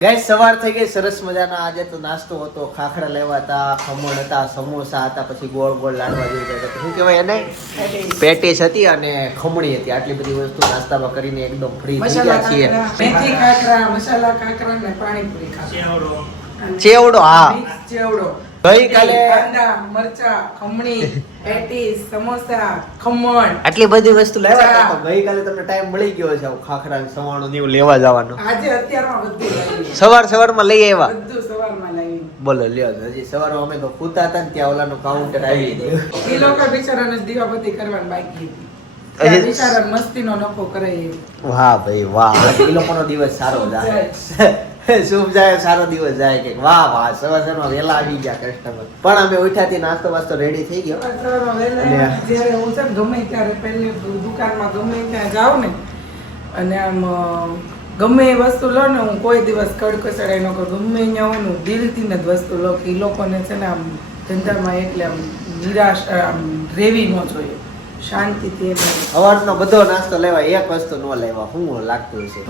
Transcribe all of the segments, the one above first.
Guys સવાર થઈ ગઈ સરસ મજાના આજે તો નાસ્તો હતો. ખાખરા લેવા હતા ખમણ હતા સમોસા હતા પછી ગોળ ગોળ લાડવા જેવું હતા. શું કહેવાય એને? પેટીસ. હતી અને ખમણી હતી. આટલી બધી વસ્તુ નાસ્તામાં કરીને એકદમ ફ્રી થઈ ગયા છીએ. મેથી કાંકરા મસાલા કાંકરા ને પાણીપુરી ખાવા ચેવડો. હા. ચેવડો. ગઈકાલે- મરચા ખમણી પેટીસ સમોસા ખમણ. આટલી બધી વસ્તુ લેવા તો ગઈકાલે તમને ટાઈમ મળી ગયો છે આવું ખાખરા ને સવાણું એવું લેવા જવાનું. આજે અત્યારમાં બધું સવાર સવારમાં લઈ આવ્યા? બધું સવારમાં બોલો લ્યો હજી સવારમાં અમે તો સૂતા હતા ને ત્યાં ઓલાનું કાઉન્ટર આવી ગયું. એ લોકો બિચારાને દીવાબત્તી કરવાની બાકી હતી. મસ્તીનો નફો કરે વાહ ભાઈ વાહ. એ લોકોનો દિવસ સારો જાય. શુભ જાય? સારો દિવસ જાય કે વાહ વાહ. સવાર સવારમાં વહેલા આવી ગયા કસ્ટમર પણ અમે ઉઠ્યાથી નાસ્તો વાસ્તો રેડી થઈ ગયો. જ્યારે હું છે ગમે ત્યારે પહેલી દુકાનમાં ગમે ત્યાં જાઉં ને અને આમ ગમે એ વસ્તુ લો ને હું કોઈ દિવસ કડકસડાઈ ન કરું. ગમે અહીંયા હોય ને હું દિલથી ને જ વસ્તુ લો કે એ લોકોને છે ને આમ ધંધામાં એટલે આમ નિરાશ આમ રેવી ન જોઈએ. શાંતિથી સવારનો બધો. નાસ્તો લેવા એક વસ્તુ ન લેવા શું લાગતું છે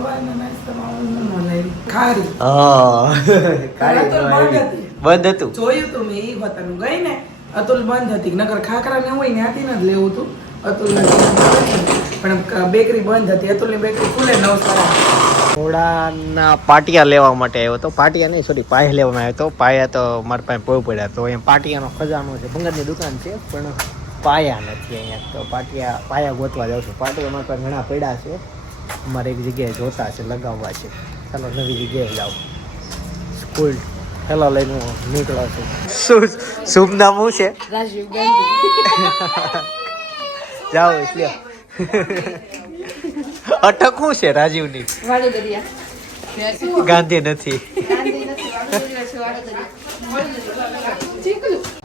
ખારી. હું ખારી બંધ. હતી. હતું? જોયું તું મેં એ વતન ગઈ ને અતુલ બંધ હતી. નગર ખાખરા ને હોય ત્યાંથી ને જ લેવું હતું અતુલ પણ બેકરી બંધ હતી. અતુલની બેકરી ખુલે નવ સાડા ઘોડાના પાટિયા લેવા માટે આવ્યો તો. પાટિયા નહીં સોરી પાય લેવામાં આવ્યો તો. પાયા તો મારા પાસે પોઈ પડ્યા. તો અહીંયા પાટિયાનો ખજાનો છે. ભંગરની દુકાન છે પણ પાયા નથી અહીંયા તો પાટિયા પાયા ગોતવા જાઉં છું. પાટિયા મારા પાસે ઘણા પડ્યા છે. અમારે એક જગ્યાએ જોતા છે લગાવવા છે. ચાલો નવી જગ્યાએ જાઓ. સ્કૂલ હેલો લઈને હું નીકળો છું. શું શુભ નામ શું છે? રાજીવ ગાંધી. જાઓ એટલે અટક શું છે રાજીવની? ગાંધી નથી.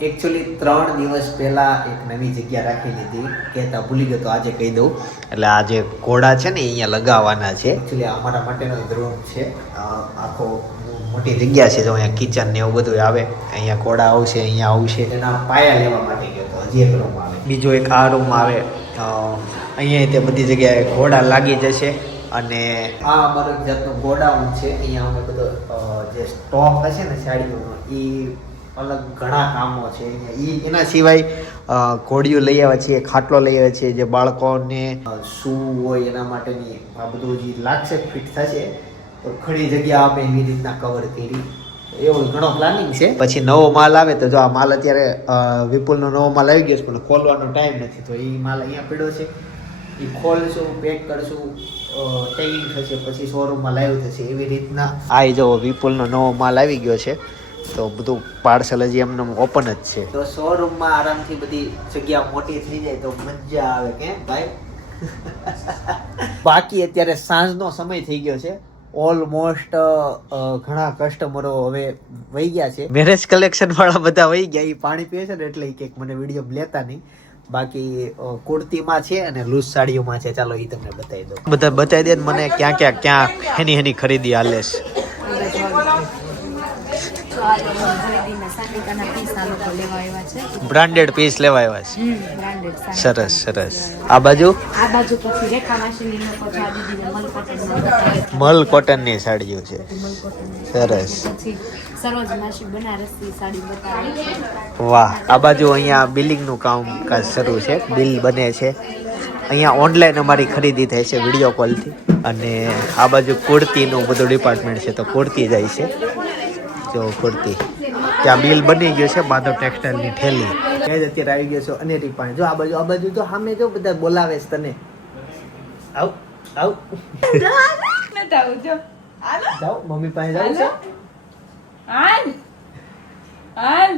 એકચ્યુઅલી ત્રણ દિવસ પહેલા એક નવી જગ્યા રાખી લીધી. કહેતા ભૂલી ગયો તો આજે કહી દઉં. એટલે આ જે ઘોડા છે ને અહીંયા લગાવવાના છે. એકચ્યુઅલી અમારા માટેનો રૂમ છે. આખો મોટી જગ્યા છે જો અહીંયા કિચન ને એવું બધું આવે. અહીંયા ઘોડા આવશે અહીંયા આવશે. એના પાયા લેવા માટે ગયો તો હજી એક રૂમ આવે. બીજો એક આ રૂમ આવે. અહીંયા તે બધી જગ્યાએ ઘોડા લાગી જશે અને આ અમારો જાતનું ગોડાઉન છે. અહીંયા અમે બધો જે સ્ટોક હશે ને સાડીઓનો એ અલગ ઘણા કામો છે. એ એના સિવાય ઘોડીઓ લઈ આવ્યા છીએ, ખાટલો લઈ આવ્યા છીએ, જે બાળકોને શું હોય એના માટેની આ બધું જે લાગશે, ફિટ થશે. તો ઘણી જગ્યા અમે એવી રીતના કવર કરી. એવો ઘણો પ્લાનિંગ છે. પછી નવો માલ આવે તો જો આ માલ અત્યારે વિપુલનો નવો માલ આવી ગયો છે, પણ ખોલવાનો ટાઈમ નથી. તો એ માલ અહીંયા પડ્યો છે. એ ખોલશું પેક કરશું ટેગિંગ થશે, પછી શોરૂમમાં લાઈવ થશે. એવી રીતના આ જો વિપુલનો નવો માલ આવી ગયો છે. તો બધું પાર્સલ હજી એમને ઓપન જ છે. તો શોરૂમમાં આરામથી બધી જગ્યા મોટી થઈ જાય તો મજા આવે કે ભાઈ? બાકી અત્યારે સાંજનો સમય થઈ ગયો છે. ઓલમોસ્ટ ઘણા કસ્ટમરો હવે વહી ગયા છે. મેરેજ કલેક્શન વાળા બધા વહી ગયા. એ પાણી પીએ છે ને એટલે કે કંઈક મને વીડિયો લેતા નહીં. બાકી કુર્તીમાં છે અને લૂઝ સાડીઓમાં છે. ચાલો એ તમને બતાવી દો બધા બતાવી દે મને ક્યાં ક્યાં ક્યાં હેની હેની ખરીદી હાલે છે. બ્રાન્ડેડ પીસ લેવા આવ્યા છે. સરસ સરસ. આ બાજુ? આ બાજુ પછી રેખા મલ કોટનની સાડીઓ છે. સરસ. વાહ આ બાજુ અહીંયા બિલિંગનું કામકાજ શરૂ છે. બિલ બને છે. અહીંયા ઓનલાઈન અમારી ખરીદી થાય છે વીડિયો કોલથી અને આ બાજુ કુર્તીનું બધું ડિપાર્ટમેન્ટ છે તો કુર્તી જાય છે. જો કુર્તી ત્યાં બિલ બની ગયો છે માધવ ટેક્સટાઇલની ઠેલી એ જ અત્યારે આવી ગયો છે અને પાણી જો આ બાજુ આ બાજુ તો સામે જો બધા બોલાવે છે તને. આવ આવ. જાઓ મમ્મી પાસે જાઓ છો. હાલ હાલ.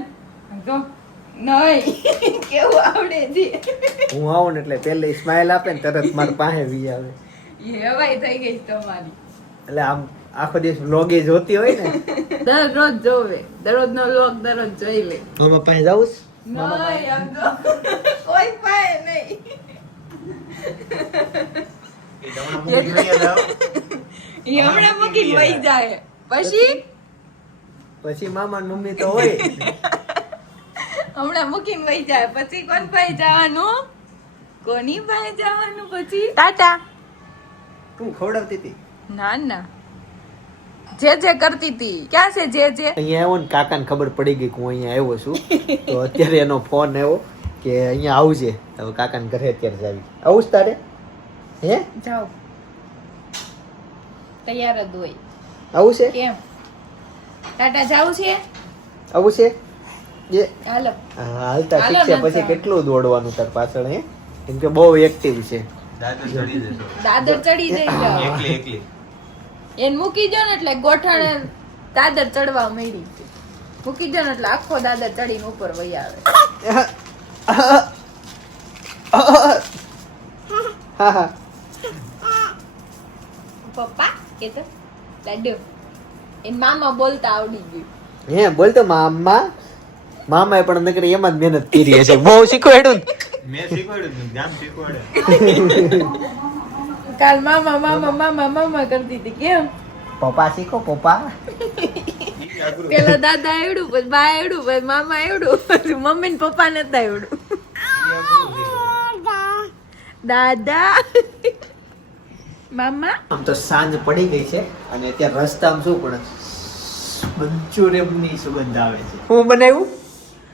જો નહીં. કેવું આવડે છે? હું આવું ને એટલે પહેલે સ્માઇલ આપે ને તરત મારી પાસે વી આવે. એ હવાઈ થઈ ગઈ તમારી. એટલે આમ આખો દિવસ લોગે જોતી હોય ને. દરરોજ જોવે. દરરોજ નો લોગ દરરોજ જોઈ લે. મામા પાસે જાઉં નહીં આમ કોઈ પાસે નહીં. એ હમણાં મૂકીને વહી જાય. પછી? પછી મામા મમ્મી તો હોય. હમણાં મૂકીને વહી જાય. પછી કોણ પાસે જવાનું? કોની પાસે જવાનું પછી? ટાટા. તું ખવડાવતી હતી? ના ના. જે જે કરતી હતી ક્યાં છે જે જે? અહીંયા આવ્યો ને કાકાને ખબર પડી ગઈ કે હું અહીંયા આવ્યો છું. તો અત્યારે એનો ફોન આવ્યો કે અહીંયા આવજે. હવે કાકાને ઘરે અત્યારે જાવી આવું. જ તારે? હે? જાઓ. તૈયાર જ હોય. આવું છે કેમ? ટાટા જાવું છે? આવું છે જે હાલો હાલતા ઠીક શીખશે પછી કેટલું દોડવાનું તાર પાછળ હે? કેમ કે બહુ એક્ટિવ છે. દાદર ચડી જઈ એકલી એકલી. એને મૂકી દો ને એટલે ગોઠણે દાદર ચડવા મળી મૂકી દો ને એટલે આખો દાદર ચડીને ઉપર વહી આવે. પપ્પા કે તો? લાડુ એન મામા બોલતા આવડી ગયું. હે બોલતો મામા. મામાએ પણ નકરી એમાં જ મહેનત કરી હશે. બહુ શીખવાડ્યું મેં શીખવાડ્યું જામ શીખવાડે. કાલ મામા મામા મામા મામા કરતી હતી કેમ પપ્પા શીખો પપ્પા પેલા દાદા એવડું પછી બા એવડું પછી મામા એવડું પછી મમ્મી ને પપ્પા નતા એવડું દાદા મામા આમ તો સાંજ પડી ગઈ છે અને અત્યારે રસ્તામાં શું પણ મંચુરિયમની સુગંધ આવે છે હું બનાવ્યું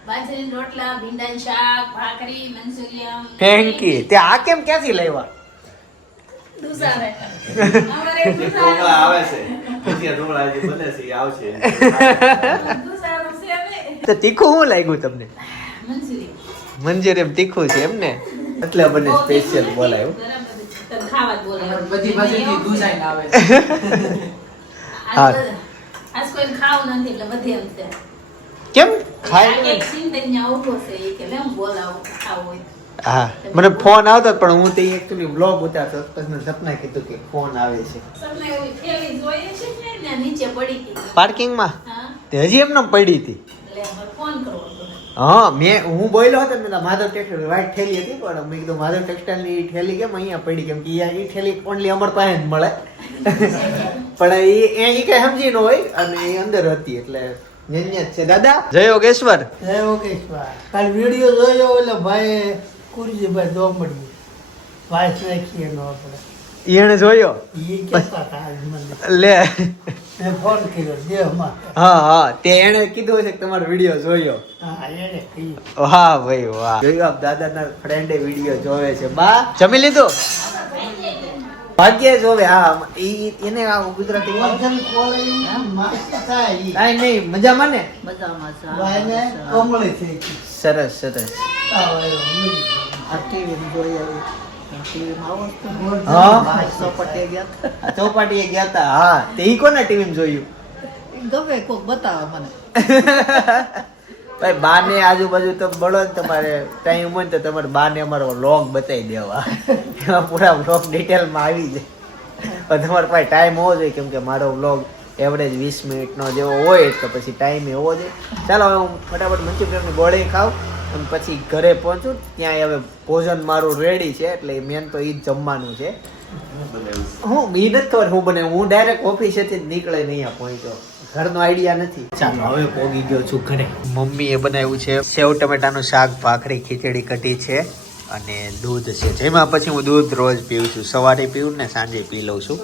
બાજરી રોટલા ભીંડા શાક ભાખરી મંચુરિયમ થેન્ક યુ તે આ કેમ ક્યાંથી લાવ્યા તો તીખું શું લાગ્યું તમને? મંચુરિયમ એમ તીખું છે એમ ને એટલે બને સ્પેશિયલ બોલાયું કેમ? ખાય હા. મને ફોન આવતો પણ હું તે એકચુઅલી બ્લોગ ઉતારતો હતો. પછી મને સપના કીધું કે ફોન આવે છે. સપને એવી થેલી જોઈએ ને ત્યાં પડી હતી? પાર્કિંગમાં હા. તે હજી એમને પડી હતી. હા મેં હું બોલ્યો હતો ને મેં માધવ ટેક્સટાઇલ વાઈટ થેલી હતી પણ મેં કીધું માધવ ટેક્સટાઇલની થેલી કેમ અહીંયા પડી કેમ કે એ થેલી ઓનલી અમર પાસે જ મળે. પણ એ એ કઈ સમજી ન હોય અને એ અંદર હતી એટલે જ છે. દાદા? જય યોગેશ્વર. જય યોગેશ્વર. કાલ વીડિયો જોયો એટલે ભાઈ કુરજીભાઈ દોમડી વાઇસ રાખીએ નો આપણે. એને જોયો? એ કહેતા હતા લે. મેં ફોન કર્યો દેહમાં હા હા તે એણે કીધું છે કે તમારો વીડિયો જોયો. હા એને કહ્યું. વાહ ભાઈ વાહ. જોયું આપ દાદાના ફ્રેન્ડે વીડિયો જોવે છે. બા જમી લીધું? ભાગ્ય જોવે. હા ઈ એને આ ગુજરાતી વર્ધન કોલેજ નહીં મજામાં ને? મજામાં કમળી થઈ ગઈ. સરસ સરસ. ચોપાટીએ ગયા હતા. હા. તે ઈ ટીવી જોયું? ગમે કોક બતાવે મને. ભાઈ બાને આજુબાજુ તો બળો ને તમારે ટાઈમ હોય ને તો તમારે બાને અમારો વ્લોગ બતાવી દેવા. એમાં પૂરા વ્લોગ ડિટેલમાં આવી જાય. પણ તમારે પાસે ટાઈમ હોવો જોઈએ કેમ કે મારો વ્લોગ એવરેજ વીસ મિનિટનો જેવો હોય તો પછી ટાઈમ હોવો જોઈએ. ચાલો હવે હું ફટાફટ મંચુરિયનની ગોળી ખાઉં. અને પછી ઘરે પહોંચું ત્યાં હવે ભોજન મારું રેડી છે એટલે મેન તો એ જ જમવાનું છે. હું એ નથી ખબર હું બને હું ડાયરેક્ટ ઓફિસેથી જ નીકળે નહીં અહીંયા પહોંચ્યો. ઘરનો આઈડિયા નથી. ચાલો હવે પોગી ગયો છું ઘરે. મમ્મીએ બનાવ્યું છે સેવ ટમેટાનું શાક ભાખરી ખીચડી કઢી છે અને દૂધ છે. જેમાં પછી હું દૂધ રોજ પીવું છું. સવારે પીવું ને સાંજે પી લઉં છું.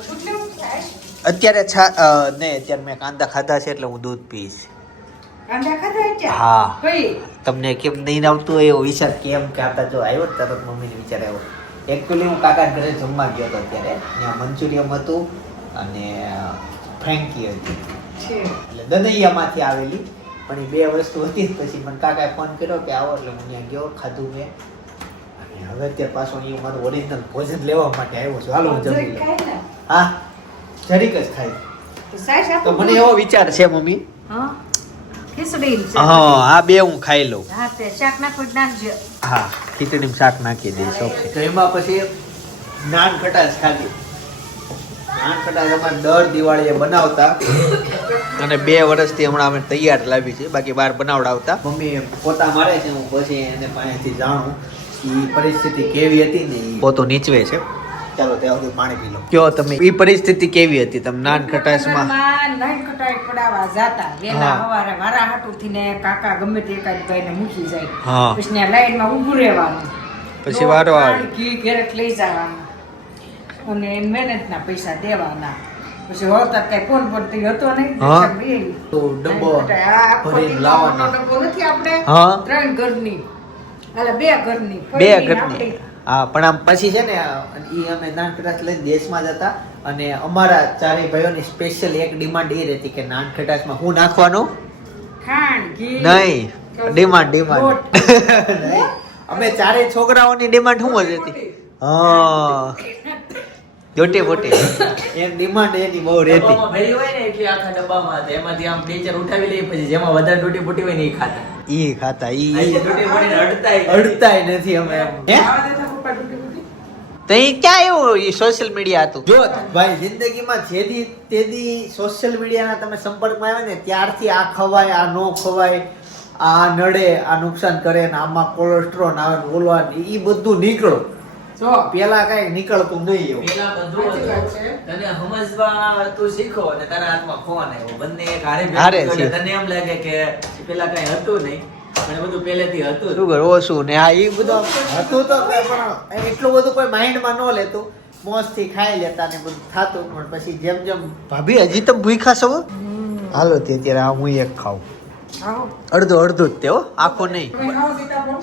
અત્યારે છા ને નહીં અત્યારે મેં કાંદા ખાધા છે એટલે હું દૂધ પીશ હા. તમને કેમ નહીં આવતું એવો વિચાર કેમ કે આપતા જો આવ્યો તરત મમ્મીને વિચાર આવ્યો. એકચ્યુઅલી હું કાકા ઘરે જમવા ગયો હતો અત્યારે. ત્યાં મંચુરિયમ હતું અને ફ્રેન્કી હતી. એટલે દદૈયામાંથી આવેલી. પણ એ બે વસ્તુ હતી પછી મને કાકાએ ફોન કર્યો કે આવો એટલે હું ત્યાં ગયો ખાધું મેં. અને હવે અત્યારે પાછો અહીંયા મારું ઓરિજિનલ ભોજન લેવા માટે આવ્યો છું. હાલો હું જમી લઉં. હા જરીક જ ખાઈ. તો મને એવો વિચાર છે મમ્મી. ખીચડી હા આ બે હું ખાઈ લઉં. હા તે શાક નાખો નાખજો. હા ખીચડીમાં શાક નાખી દઈશ ઓકે. તો એમાં પછી નાન ખટાશ ખાધી. નાન ખટાશ દર દિવાળીએ બનાવતા. અને બે વર્ષથી હમણાં અમે તૈયાર લાવી છે બાકી બહાર બનાવડાવતા. મમ્મી પોતા મારે છે હું પછી એને પાસેથી જાણું એ પરિસ્થિતિ કેવી હતી ને પોતો નીચવે છે. ચાલો ત્યાં સુધી પાણી પી લો. કયો તમે? એ પરિસ્થિતિ કેવી હતી તમે નાન ખટાશમાં માં નાઈટ કટાઈ પડાવવા જાતા. વેલા હા. સવારે મારા હાટુથી ને કાકા ગમે તે એકાદ ભાઈને મૂકી જાય. હા. પછી ત્યાં લાઈનમાં ઊભું રહેવાનું. પછી વારો આવે. ઘી ઘેરટ લઈ જવાનું. અને મહેનતના પૈસા દેવાના. પછી વળતા કઈ ફોન પડતી હતો નહીં. હા. તો ડબ્બો ભરીને લાવવાનો. ડબ્બો નથી આપણે? હા. ત્રણ ઘરની. એટલે બે ઘરની. બે ફરીને ઘરની. હા પણ આમ પછી છે ને ઈ અમે નાનખટાસ લઈને દેશમાં જ હતા અને અમારા ચારેય ભાઈઓની સ્પેશિયલ એક ડિમાન્ડ એ રહેતી કે નાનખટાસમાં હું નાખવાનું? ખાંડ ઘી નહીં ડિમાન્ડ ડિમાન્ડ નહીં. અમે ચારેય છોકરાઓની ડિમાન્ડ શું જ હતી. હા. જોટે મોટી એમ ડિમાન્ડ એની બહુ રહેતી. ભરી હોય ને એટલી આખા ડબ્બામાં એમાંથી આમ ટીચર ઉઠાવી લઈ પછી જેમાં વધારે તૂટી ફૂટી હોય ને એ ખાતા. ઈ ખાતા ઈ. અહીં તૂટી ફૂટીને અડતાય અડતાય નથી અમે એમ. આવા? તો એ ક્યાં એવું એ સોશિયલ મીડિયા હતું? જો ભાઈ જિંદગીમાં જેદી તેદી સોશિયલ મીડિયાના તમે સંપર્કમાં આવ્યા ને ત્યારથી આ ખવાય આ નો ખવાય આ નડે આ નુકસાન કરે ને આમાં કોલેસ્ટ્રોલ આવે ને એ આવે બધું નીકળો. જો. પેલા કઈ નીકળતું નહીં એવું. પેલા બધું. તને સમજવા તું શીખો અને તારા હાથમાં ફોન આવ્યો. બંને એક હારે તને એમ લાગે કે પેલા કઈ હતું નહીં. પણ બધું પહેલેથી હતું શું ઓછું ને આ એ બધું હતું તો પણ એટલું બધું કોઈ માઇન્ડમાં ન લેતું. મોજથી ખાઈ લેતા ને બધું થતું પણ પછી જેમ જેમ ભાભી હજી તો ભૂખા છો હાલો તે અત્યારે આ હું એક ખાઉં. અડધો અડધો જ તે આખો નહીં.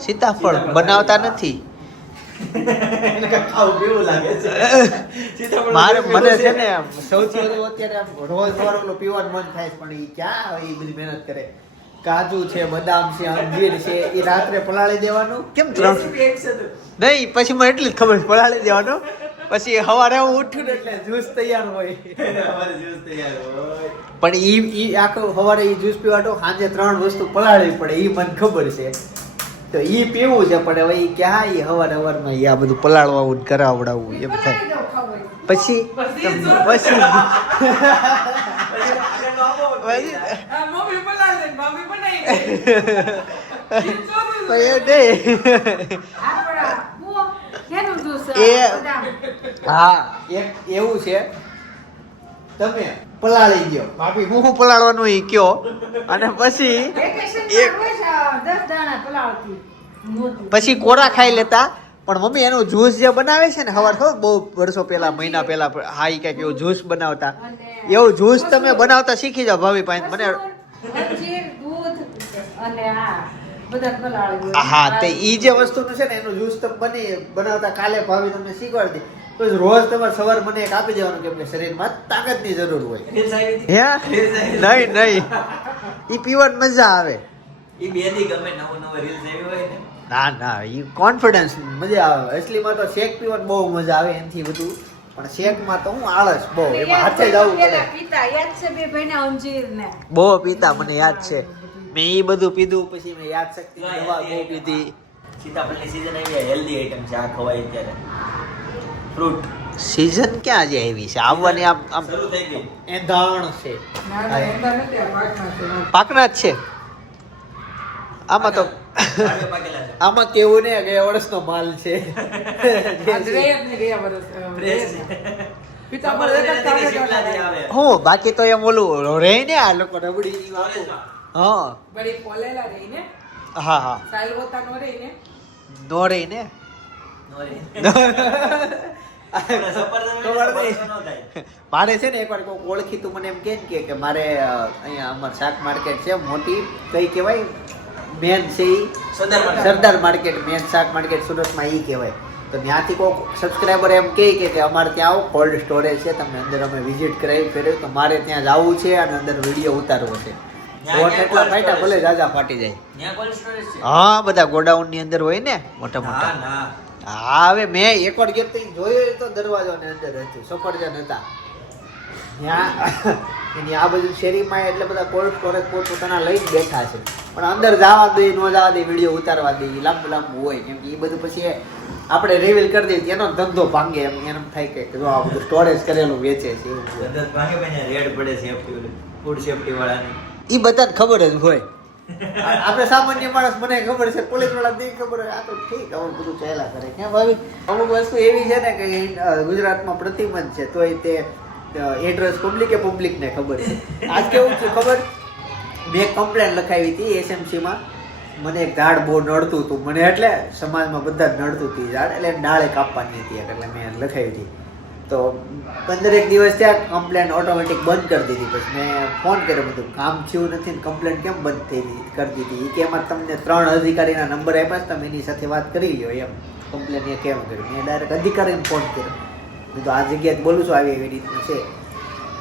સીતાફળ? બનાવતા નથી. ખાવું કેવું લાગે છે? મારે મને છે ને સૌથી વધુ અત્યારે રોજ વાર પીવાનું મન થાય પણ એ ક્યાં એ બધી મહેનત કરે. કાજુ છે બદામ છે અંજીર છે એ રાત્રે પલાળી દેવાનું? કેમ ત્રણ Recipe એક છે તો. નહીં પછી મને એટલી જ ખબર પલાળી દેવાનું. પછી સવારે હું ઉઠ્યું ને એટલે જ્યુસ તૈયાર હોય. જ્યુસ તૈયાર હોય. પણ ઈ ઈ આખો સવારે ઈ જ્યુસ પીવાટો સાંજે ત્રણ વસ્તુ પલાળવી પડે ઈ મને ખબર છે. તો ઈ પીવું છે પણ હવે ઈ ક્યાં ઈ હવાર હવારમાં ઈ આ બધું પલાળવાનું કરાવડાવવું એમ થાય. પછી પછી પછી એ- હા એવું છે તમે પલાળી ગયો ભાભી હું હું પલાળવાનું ઈ કયો અને પછી. પછી કોરા ખાઈ લેતા પણ મમ્મી એનું જ્યુસ જે બનાવે છે ને હવાર ખબર બહુ વર્ષો પહેલા મહિના પહેલા હા ઈ કંઈક એવું જ્યુસ બનાવતા એવું જ્યુસ તમે બનાવતા શીખી જાઓ ભાભી પાસે મને અને આ. હા તે ઈ જે વસ્તુનું છે ને એનું જ્યુસ તમે બની બનાવતા કાલે ભાવી તમને શીખવાડી તો રોજ તમારે સવાર મને એક આપી દેવાનું કેમ કે શરીરમાં તાકાતની જરૂર હોય? નહીં નહીં. ઈ પીવાની મજા આવે. ઈ બે દી ગમે નવો નવો reels આવી હોય ને. ના ના ઈ કોન્ફિડન્સ મજા આવે. અસલીમાં તો શેક પીવાની બહુ મજા આવે એનાથી બધું. પણ શેકમાં તો હું આળસ બહુ. એમાં હાથે જ પડે. પીતા યાદ છે બે ભાઈના અંજીર ને બહુ પીતા મને યાદ છે. મેં એ બધું પીધું પછી મેં યાદ શક્તિ દવા બહુ પીધી. સીતાફળની સીઝન આવી હેલ્ધી આઈટમ છે આ ખવાય અત્યારે. ફ્રૂટ સીઝન ક્યાં આજે આવી છે? આવવાની આમ આમ શરૂ થઈ ગઈ. એંધાણ છે. પાકના છે. પાકના જ છે? આમાં તો આમાં કેવું ને ગયા વર્ષનો માલ છે. નહીં. હું બાકી તો એમ ઓલું રે ને આ લોકો રબડી. હા વળી પોલેલા રહીને, હા હા સાલ હોતા નો રહીને. નો રહીને ને નોરી. આપણા સફરજન ખબર હોય ને નહીં. તો ન થાય. મારે છે ને એકવાર કોઈક ઓળખીતું મને એમ કે- કે મારે અહીંયા અમાર શાક માર્કેટ છે મોટી કઈ કહેવાય મેન છે ઈ સરદાર માર્કેટ. મેન શાક માર્કેટ સુરતમાં ઈ કહેવાય તો ત્યાંથી કોઈક સબસ્ક્રાઈબર એમ કહે કે કે અમારે ત્યાં આવો કોલ્ડ સ્ટોરેજ છે તમને અંદર અમે વિઝિટ કરાવી ફેરવ્યું તો મારે ત્યાં જવું છે અને અંદર વીડિયો ઉતારવો છે ત્યાં એટલા ફાટ્યા ભલે જાજા ફાટી જાય? હા બધા ગોડાઉનની અંદર હોય ને મોટા મોટા. હા હવે મેં એક વાર ગેટ ઈ જોયો તો દરવાજો ની અંદર હતું સફરજન હતા. ત્યાં એની આ બાજુ શેરીમાં એટલે બધા કોર્ટ સ્ટોરેજ લઈ લઈને બેઠા છે. પણ અંદર જવા દે ન જવા દે વીડિયો ઉતારવા દે લાંબુ લાંબુ હોય. કેમ કે એ બધું પછી આપણે રિવીલ કરી દઈએ એનો ધંધો ભાંગે એમ એમ થાય કે જો આ બધું સ્ટોરેજ કરેલું વેચે છે. બધા રેડ પડે છે ફૂડ સેફટી વાળાની. ઈ બધા ખબર જ હોય. આપણે સામાન્ય માણસ, મને ખબર છે પોલીસવાળા નહીં ખબર હોય. આ તો ઠીક હવે બધું ચાલ્યા કરે. કેમ ભાવી અમુક વસ્તુ એવી છે ને કે ગુજરાતમાં પ્રતિબંધ છે, તોય તે એડ્રેસ પબ્લિકે પબ્લિકને ખબર છે. આજ કેવું છે ખબર? મેં કમ્પ્લેન લખાવી હતી એસએમસી માં મને એક ઝાડ બહુ નડતું હતું. મને એટલે સમાજમાં બધા જ નડતું હતું ઝાડ. એટલે ડાળે કાપવાની હતી એટલે મેં લખાવી હતી. તો પંદરેક દિવસ ત્યાં કમ્પ્લેન ઓટોમેટિક બંધ કરી દીધી. પછી મેં ફોન કર્યો બધું કામ થયું નથી ને કમ્પ્લેન કેમ બંધ થઈ કરી દીધી. એ કે એમાં તમને ત્રણ અધિકારીના નંબર આપ્યા છે, તમે એની સાથે વાત કરી લ્યો એમ. કમ્પ્લેન એ કેમ કર્યું? મેં ડાયરેક્ટ અધિકારીને ફોન કર્યો. મેં તો આ જગ્યાએ બોલું છું આવી એવી રીતનું છે.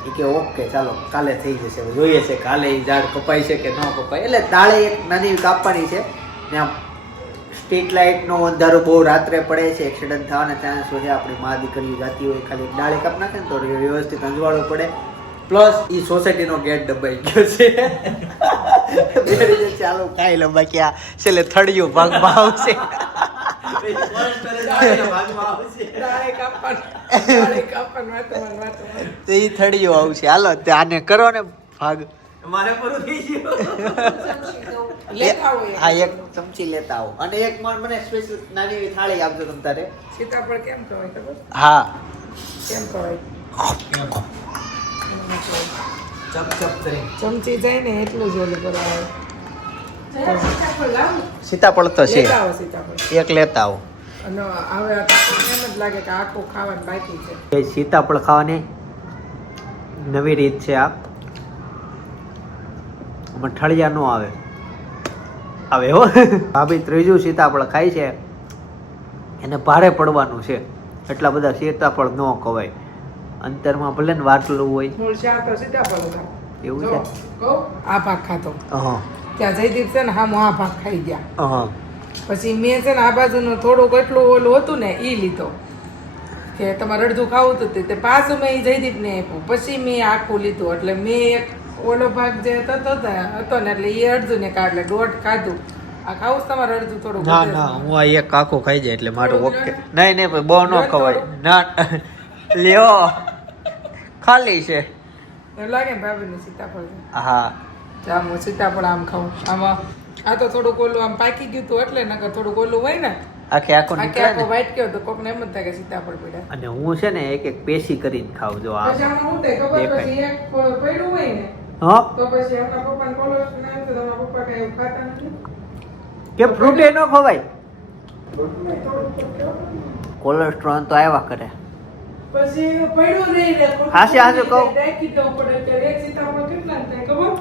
એ કે, ઓકે, ચાલો, કાલે થઈ જશે જોઈએ છે, કાલે એ ઝાડ કપાય છે કે ન કપાય? એટલે દાળે એક નાની કાપવાની છે, ને આમ સ્ટ્રીટ લાઇટનો અંધારો બહુ રાત્રે પડે છે એક્સિડન્ટ થવાના ચાન્સ હોય છે આપણી મા દીકરી જાતી હોય ખાલી ડાળે કાપ નાખે ને તો વ્યવસ્થિત અંજવાળો પડે. પ્લસ એ સોસાયટીનો ગેટ દબાઈ ગયો છે. ચાલો કાંઈ લંબા ક્યાં આ છેલ્લે થડિયો માર વાતો માર. તો એ થળિયો આવશે. હાલો તે આને કરો ને ભાગ. મારે પૂરું થઈ ગયું. લેતા આવો હા એક ચમચી લેતા આવો. અને એક મણ મને સ્પેશિયલ નાની એવી થાળી આપજો તમ તારે. સીતાફળ કેમ કહેવાય ખબર? હા. કેમ કહેવાય ચપ ચપ કરે. ચમચી જાય ને એટલું જ ઓલું કરાવે સીતાફળ તો છે. એક લેતા આવો. અને હવે એમ જ લાગે કે આખું ખાવાનું બાકી છે. સીતાફળ ખાવાની નવી રીત છે આ. મઠળિયા નો આવે. આવે હો. ભાભી ત્રીજું સીતાફળ ખાય છે. એને ભારે પડવાનું છે. એટલા બધા સીતાફળ ન કવાય અંતરમાં ભલે ને વાટલું હોય. એવું છે? આ ભાગ ખાતો. હા ત્યાં જયદીપ છે ને હા હું આ ભાગ ખાઈ ગયા. હા પછી મેં છે ને આ બાજુનું થોડુંક એટલું ઓલું હતું ને એ લીધો. કે તમારે અડધું ખાવું હતું તે- પાછું મેં જયદીપને આપ્યું. પછી મેં આખું લીધું. એટલે મેં એક ઓલો ભાગ જે હતો તો હતો ને એટલે એ અડધું ને કાઢ એટલે દોઢ ખાધું આ ખાવું તમારે અડધું થોડું ના ના હું આ એક કાકો ખાઈ જાય એટલે મારું ઓકે. નહીં નહીં ભાઈ બહુ ન ખવાય. ના લ્યો. ખાલી છે. લાગે ને ભાભીનું સીતાફળ હા. આમ સીતાફળ આમ ખાઉં. આમાં આ તો થોડું ઓલું આમ પાકી ગયું હતું એટલે નકર થોડું ઓલું હોય ને આખે આખો નીકળે આખો વાઈટ ગયો તો કોકને એમ જ થાય કે સીતાફળ પડ્યા. અને હું છે ને એક એક પેશી કરીને ખાવ જો આ દેખાય. એક પડ્યું હોય ને હા? તો પછી એમના પપ્પાને કોલેસ્ટ્રોલ આવે તો તમારા પપ્પા કઈ ખાતા નથી. કે ફ્રૂટે ન ખવાય. કોલેસ્ટ્રોલ તો આવ્યા કરે. પછી પડ્યું રહી ને કહું. પડે એટલે કેટલા થાય ખબર?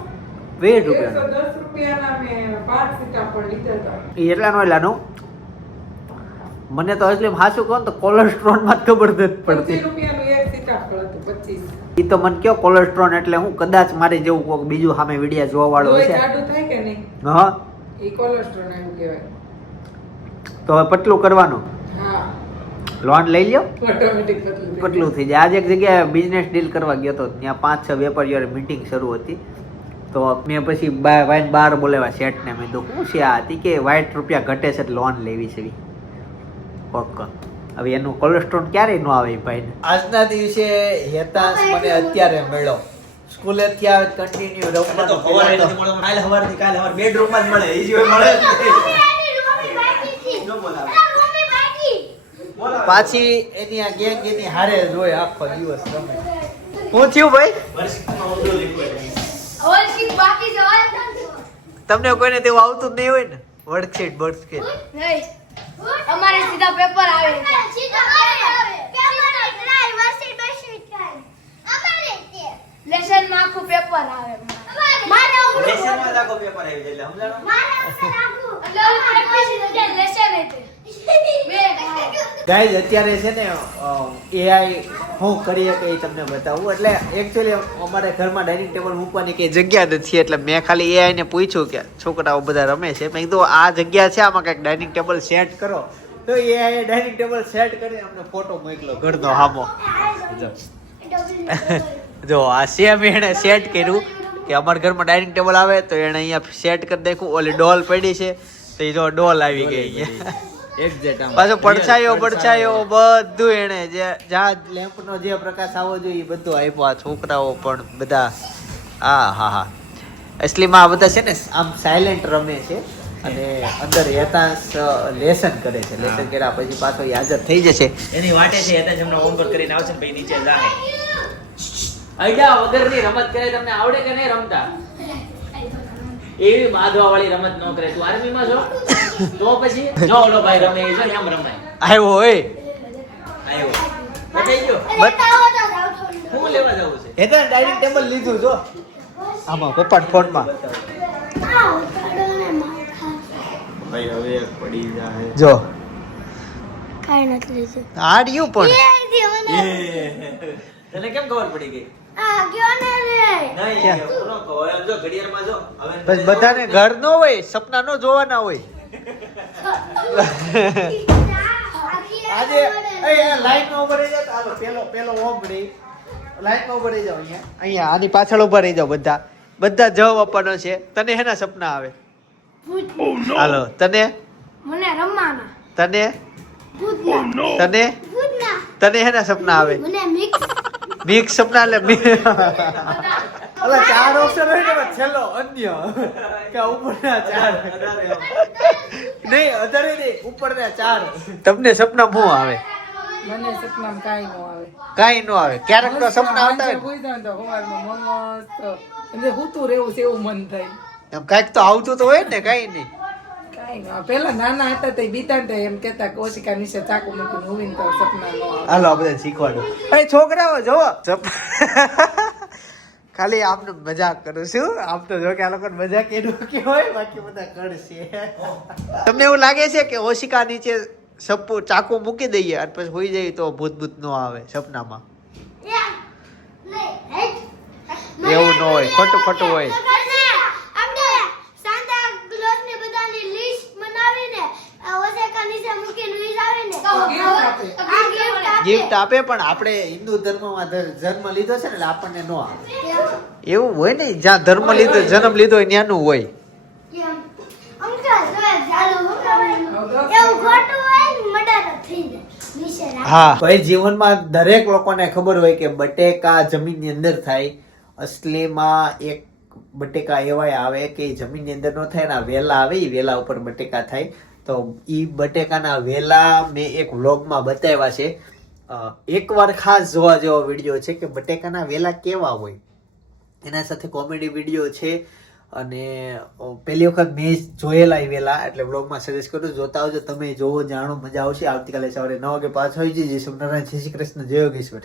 વીસ રૂપિયા. દસ રૂપિયાના મેં પાંચ સીતાફળ લીધા હતા. એ એટલાનું એટલાનું મને તો હજુ હાસું કહો ને તો કોલેસ્ટ્રોલમાં જ ખબર નથી પડતી. રૂપિયાનું એક હતું પચીસ. એ તો મને કયો કોલેસ્ટ્રોલ એટલે હું કદાચ મારે જેવું કોક બીજું સામે વિડિયા જોવા વાળો હશે. જાડું થાય કે નહીં? હા. એ કોલેસ્ટ્રોલ એમ કહેવાય. તો હવે પટલું કરવાનું? હા. લોન લઈ લ્યો? પટલું થઈ જાય. આજે એક જગ્યાએ બિઝનેસ ડીલ કરવા ગયો હતો ત્યાં પાંચ છ વેપારીઓની મીટિંગ શરૂ હતી. તો મેં પછી બા- વાઈન બાર બોલાવ્યા શેઠને મેં તો શું છે આ? હતી કે વાઈટ રૂપિયા ઘટે છે લોન લેવી છે. ઓકે. હવે એનું કોલેસ્ટ્રોલ ક્યારે ન આવે ભાઈ આજના દિવસે હેતાંશ મને અત્યારે મળ્યો. સ્કૂલે ત્યાં કન્ટિન્યુ રમવા તો મળે, કાલે સવારથી કાલે સવારે બેડરૂમમાં જ મળે એ જો મળે. પાછી એની આ ગેંગ એની હારે જોય આખો દિવસ રમે. હું થયું ભાઈ. બાકી તમને કોઈને તેવું આવતું જ નહીં હોય ને? વર્કશીટ વર્કશીટ નહીં. અમારે સીધા પેપર આવે લેસનમાં આખું પેપર આવે લેસનમાં માં આખો પેપર આવી જાય એટલે સમજાણો? ગાઈઝ અત્યારે છે ને એઆઈ હું કરી શકે એ તમને બતાવું. એટલે એકચ્યુઅલી અમારે ઘરમાં ડાઇનિંગ ટેબલ મૂકવાની કંઈ જગ્યા નથી. એટલે મેં ખાલી એઆઈ ને પૂછ્યું કે છોકરાઓ બધા રમે છે. મેં કીધું આ જગ્યા છે આમાં કંઈક ડાઇનિંગ ટેબલ સેટ કરો. તો એઆઈ ડાઇનિંગ ટેબલ સેટ કરી અમને ફોટો મોકલો ઘરનો હામો. જો આ સેમ એણે સેટ કર્યું કે અમારા ઘરમાં ડાઇનિંગ ટેબલ આવે તો એણે અહીંયા સેટ કરી નાખ્યું. ઓલી ડોલ પડી છે. તો એ જો ડોલ આવી ગઈ અહીંયા. પાછો પડછાયો પડછાયો. બધું એણે જે જ્યાં લેમ્પનો જે પ્રકાશ આવવો જોઈએ એ બધું આપ્યો. આ છોકરાઓ પણ બધા હા હા. હા અસલીમાં આ બધા છે ને આમ સાયલેન્ટ રમે છે અને અંદર હેતાંશ લેસન કરે છે. લેસન કર્યા પછી પાછો હાજર થઈ જશે. એની વાટે છે જ હમણાં હોમવર્ક કરીને આવશે ને પછી નીચે જાય અઈડા વગરની રમત કરે તમને આવડે કે નહીં રમતા? એવી બાંધવા વાળી રમત ન કરે. તું આર્મીમાં છો? તો પછી જો ઓલો ભાઈ રમે એ જો ને આમ રમાય. આવ્યો હોય. આવ્યો ગયો. બટ લેવા જવું છે? એ તો ડાઇનિંગ ટેબલ લીધું જો. આમાં પપ્પા ફોનમાં. ભાઈ હવે પડી જાય. જો. કાંઈ નથી લીધું. આડ્યું પણ. તને કેમ ખબર પડી ગઈ? બધાને ઘર નો હોય સપના નો જોવાના હોય. આજે લાઈટમાં ઊભા રહી જાવ પેલો પેલો ઓમ રહી લાઈનમાં ઊભા રહી જાવ અહીંયા. અહીંયા આની પાછળ ઊભા રહી જાવ બધા. બધા જવાબ આપવાનો છે. તને હેના સપના આવે? હાલો તને? મને રમવાના. તને? તને? તને હેના સપના આવે? મને મિક્સ સપના લે બી અલા ચાર ઓપ્શન હોય ને છેલ્લો અન્ય. કે ઉપરના ચાર. નહીં અધારે નહીં ઉપરના ચાર. તમને સપના શું આવે. મને સપનામાં કાંઈ ન આવે. કાઈ ન આવે. ક્યારેક તો સપના આવતા હોય ને. તો સવારમાં મસ્ત. એટલે હૂતું રહેવું છે એવું મન થાય. એમ કાંઈક તો આવતું તો હોય ને કાઈ નહીં. કાંઈ. પેલા નાના હતા તે બીતા ને એમ કેતા કોશિકા ઓશિકા નીચે ચાકુ મૂકી ઊંઘીને તો સપના ન હાલો આ બધા શીખવાડું. અરે છોકરાઓ જોવો ખાલી આપને મજાક કરું છું આમ તો જો કે આ લોકો મજાક એનું કે હોય બાકી બધા કરશે. તમને એવું લાગે છે કે ઓશિકા નીચે સપો ચાકુ મૂકી દઈએ અને પછી હોઈ જાય તો ભૂત ભૂત નો આવે સપનામાં? એવું ન હોય ખોટું ખોટું હોય આપણે સાંતા ક્લોઝ ને બધાની લિસ્ટ બનાવીને આ ઓસેકા નીચે મૂકીને વીજ આવીને gift આપે. આ gift આપે. ગિફ્ટ આપે. પણ આપણે હિન્દુ ધર્મમાં જન્મ લીધો છે ને એટલે આપણને ન આવે. એવું હોય ને જ્યાં ધર્મ લીધો જન્મ લીધો હોય ત્યાંનું હોય. હા ભાઈ જીવનમાં દરેક લોકોને ખબર હોય કે બટેકા જમીનની અંદર થાય. અસલીમાં એક બટેકા એવાય આવે કે જમીનની અંદર ન થાય ને આ વેલા આવે એ વેલા ઉપર બટેકા થાય. તો એ બટેકાના વેલા મેં એક વ્લોગમાં બતાવ્યા છે. એકવાર ખાસ જોવા જેવો વીડિયો છે કે બટેકાના વેલા કેવા હોય? એના સાથે કોમેડી વીડિયો છે અને પહેલી વખત મેં જોયેલા એ વેલા, એટલે વ્લોગમાં સજેસ્ટ કરું જોતા આવજો, તમે જોવો, જાણો, મજા આવશે. આવતીકાલે સવારે નવ વાગે પાછા આવી જઈએ. સોમનારાયણ જય શ્રી કૃષ્ણ, જય યોગેશ્વર.